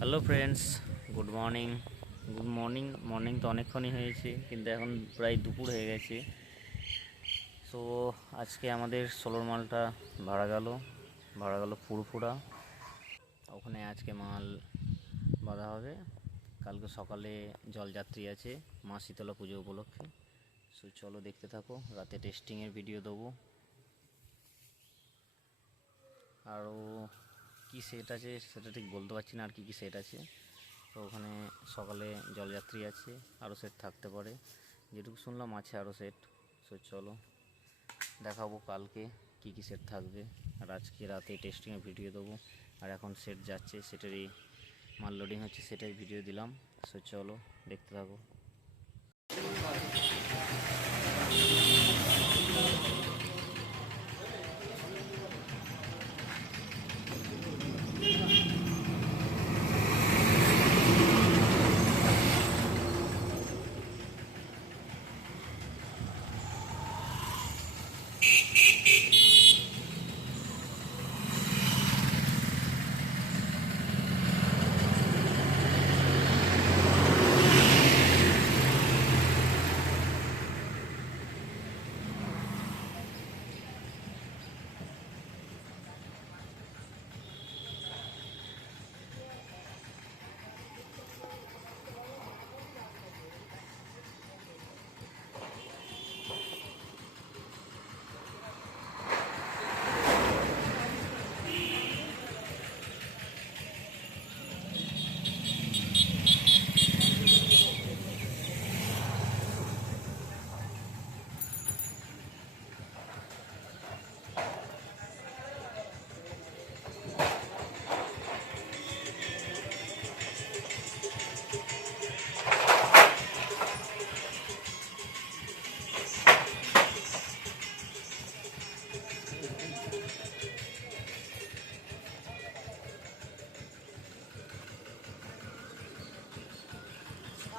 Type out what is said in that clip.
Hello friends good morning good morning morning তো অনেকক্ষণই হয়েছে, কিন্তু এখন প্রায় দুপুর হয়ে গেছে। সো আজকে আমাদের সোলোর মালটা ভাড়া গেল। ভাড়া গেল ফুরফুরা ওখানে আজকে মাল বাঁধা হবে। কালকে সকালে জলযাত্রী আছে, মা শীতলা পুজো উপলক্ষে। সো চলো দেখতে থাকো। রাতে টেস্টিংয়ের ভিডিও দেবো। আরও কী সেট আছে সেটা ঠিক বলতে পারছি না আর কী কী সেট আছে। তো ওখানে সকালে জলযাত্রী আছে আরও সেট থাকতে পারে। যেটুকু শুনলাম আছে আরও সেট সো চলো, দেখাবো কালকে কী কী সেট থাকবে। আর আজকে রাতে টেস্টিংয়ের ভিডিও দেবো। আর এখন সেট যাচ্ছে সেটারই মাল লোডিং হচ্ছে সেটাই ভিডিও দিলাম। সো চলো, দেখতে থাকো।